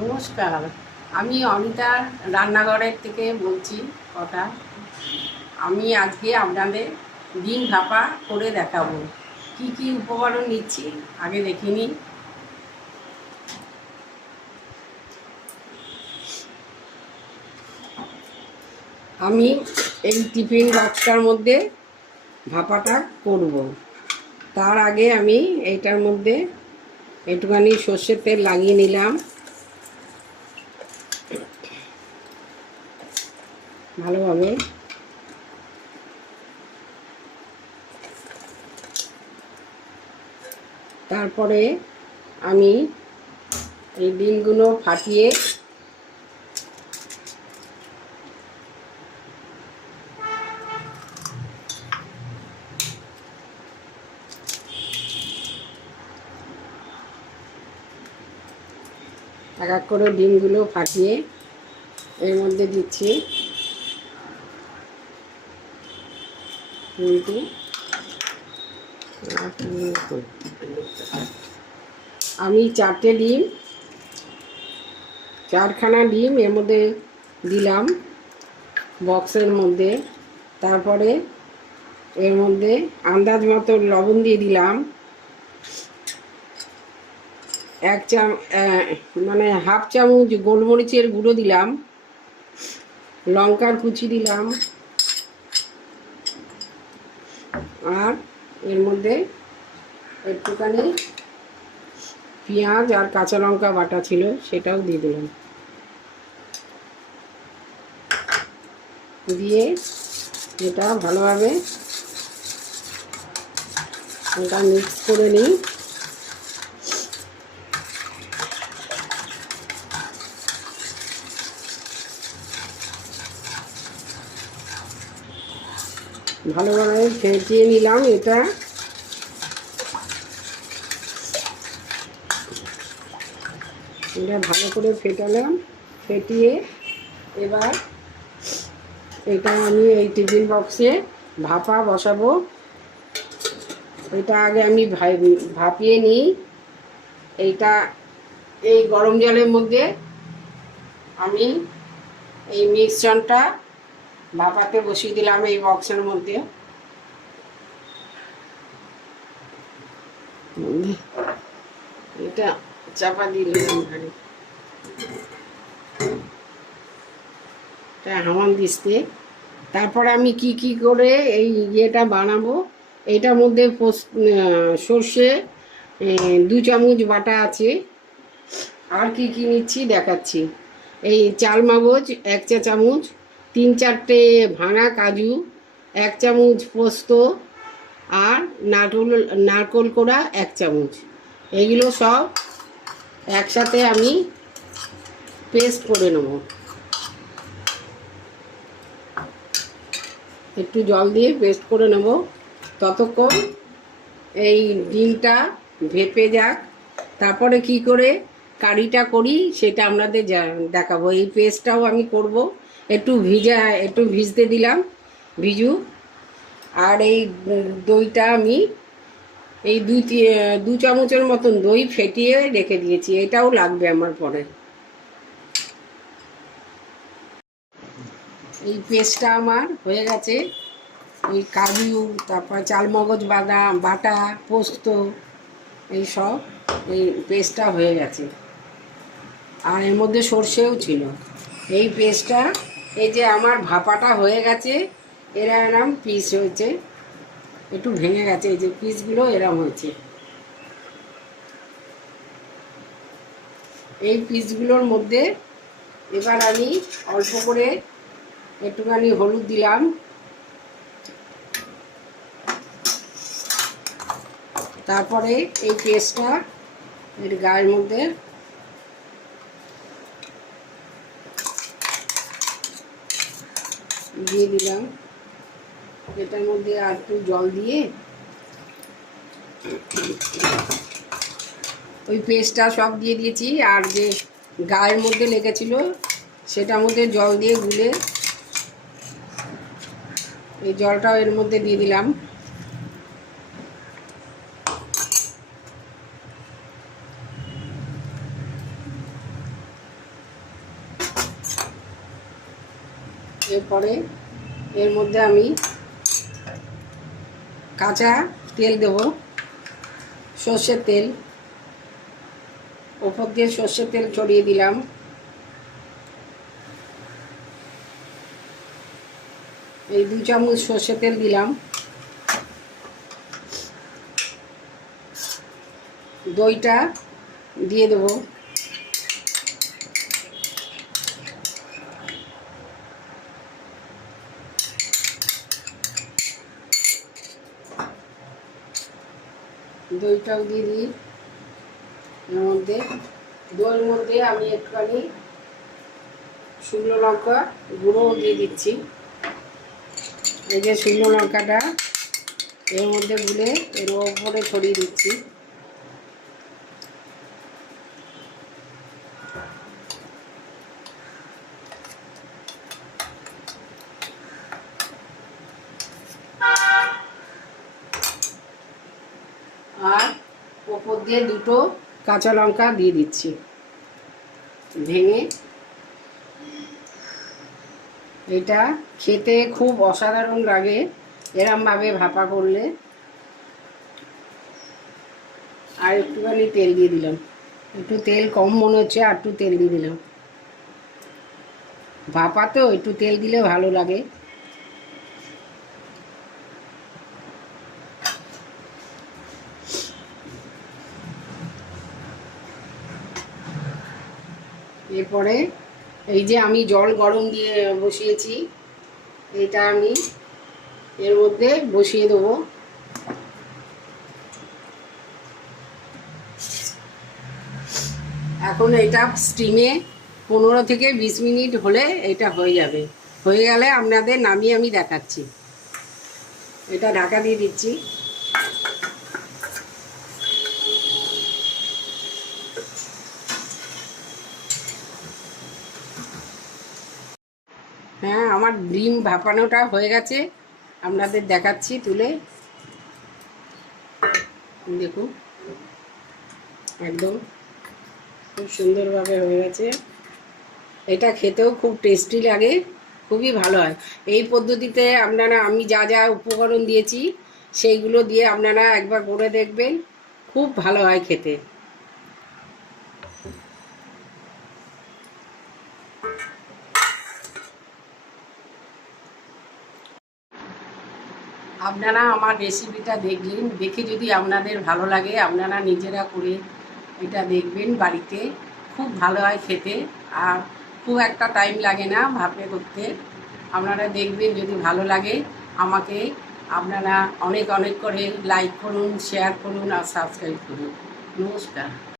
নমস্কার, আমি অনিতা রান্নাঘরের থেকে বলছি কথা। আমি আজকে আপনাদের ডিম ভাপা করে দেখাবো। কি কি উপকরণ নিচ্ছি আগে দেখে নিন। আমি এই টিফিন বক্সটার মধ্যে ভাপাটা করব। তার আগে আমি এইটার মধ্যে একটুখানি সর্ষের তেল লাগিয়ে নিলাম ভালোভাবে। তারপরে আমি এই ডিমগুলো ফাটিয়ে এক এক করে ডিমগুলো ফাটিয়ে এর মধ্যে দিচ্ছি। আমি চারখানা ডিম এর মধ্যে দিলাম বক্সের মধ্যে। তারপরে এর মধ্যে আন্দাজ মতো লবণ দিয়ে দিলাম, মানে হাফ চামচ গোলমরিচের গুঁড়ো দিলাম, লঙ্কার কুচি দিলাম, আর এর মধ্যে একটুখানি পেঁয়াজ আর কাঁচা লঙ্কা বাটা ছিল সেটাও দিয়ে দিলাম। দিয়ে এটা ভালোভাবে এটা মিক্স করে নিই। ভালোভাবে ফেটিয়ে নিলাম। এটা ভালো করে ফেটালাম। ফেটিয়ে এবার এটা আমি এই টিফিন বক্সে ভাপা বসাবো। এটা আগে আমি ভাপিয়ে নিই। এইটা এই গরম জলের মধ্যে আমি এই মিক্সচারটা ভাপাতে বসিয়ে দিলাম এই বক্সের মধ্যে। এটা চাপা দিলাম, হামান দিতে। তারপরে আমি কি করে এই ইয়েটা বানাবো। এটার মধ্যে সর্ষে 2 চামচ বাটা আছে। আর কি নিচ্ছি দেখাচ্ছি। এই চাল মগজ 1 চা চামচ, 3-4টে ভাঙা কাজু, 1 চামচ পোস্ত, আর নারকোল কোড়া 1 চামচ। এগুলো সব একসাথে আমি পেস্ট করে নেব। একটু জল দিয়ে পেস্ট করে নেব। ততক্ষণ এই ডিমটা ভেপে যাক। তারপরে কি করে কারিটা করি সেটা আপনাদের দেখাবো। এই পেস্টটাও আমি করব। একটু ভিজতে দিলাম, ভিজু। আর এই দইটা আমি এই 2 চামচের মতন দই ফেটিয়ে রেখে দিয়েছি। এটাও লাগবে আমার পরে। এই পেস্টটা আমার হয়ে গেছে। এই কাজু, তারপর চালমগজ বাটা, পোস্ত, এই সব এই পেস্টটা হয়ে গেছে। আর এর মধ্যে সর্ষেও ছিল। এই পেস্টটা এই যে আমার ভাপাটা হয়ে গেছে। এরম পিস হয়েছে, একটু ভেঙে গেছে। এই যে পিসগুলো এরম হয়েছে। এই পিসগুলোর মধ্যে এবার আমি অল্প করে একটুখানি হলুদ দিলাম। তারপরে এই পেস্টটা এর গায়ের মধ্যে দিয়ে দিলাম। এটার মধ্যে আর একটু জল দিয়ে ওই পেস্টটা সব দিয়ে দিয়েছি। আর যে গায়ের মধ্যে লেগেছিল সেটার মধ্যে জল দিয়ে গুলে এই জলটাও এর মধ্যে দিয়ে দিলাম। এরপরে এর মধ্যে আমি কাঁচা তেল দেব, সর্ষের তেল। ওপর দিয়ে সর্ষের তেল ছড়িয়ে দিলাম। এই 2 চামচ সর্ষের তেল দিলাম। দইটা দিয়ে দেব। দইটাও দিয়ে দিই এর মধ্যে। দইয়ের মধ্যে আমি একটুখানি শুকনো লঙ্কা গুঁড়োও দিয়ে দিচ্ছি। এই যে শুকনো লঙ্কাটা এর মধ্যে গুলে এর ওপরে ছড়িয়ে দিচ্ছি। আর ওপর দিয়ে 2টো কাঁচা লঙ্কা দিয়ে দিচ্ছি ভেঙে। এটা খেতে খুব অসাধারণ লাগে এরমভাবে ভাপা করলে। আর একটুখানি তেল দিয়ে দিলাম, একটু তেল কম মনে হচ্ছে, আর একটু তেল দিয়ে দিলাম। ভাপা তো একটু তেল দিলে ভালো লাগে। এরপরে এই যে আমি জল গরম দিয়ে বসিয়েছি, এটা আমি এর মধ্যে বসিয়ে দেবো। এখন এটা স্টিমে 15 থেকে 20 মিনিট হলে এটা হয়ে যাবে। হয়ে গেলে আপনাদের নামিয়ে আমি দেখাচ্ছি। এটা ঢাকা দিয়ে দিচ্ছি। হ্যাঁ, আমার ডিম ভাপানোটা হয়ে গেছে, আপনাদের দেখাচ্ছি তুলে। দেখুন একদম খুব সুন্দরভাবে হয়ে গেছে। এটা খেতেও খুব টেস্টি লাগে, খুবই ভালো হয়। এই পদ্ধতিতে আপনারা আমি যা যা উপকরণ দিয়েছি সেইগুলো দিয়ে আপনারা একবার করে দেখবেন, খুব ভালো হয় খেতে। আপনারা আমার রেসিপিটা দেখলেন, দেখে যদি আপনাদের ভালো লাগে আপনারা নিজেরা করে এটা দেখবেন বাড়িতে, খুব ভালো হয় খেতে। আর খুব একটা টাইম লাগে না ভাপে করতে। আপনারা দেখবেন, যদি ভালো লাগে আমাকে আপনারা অনেক অনেক করে লাইক করুন, শেয়ার করুন আর সাবস্ক্রাইব করুন। নমস্কার।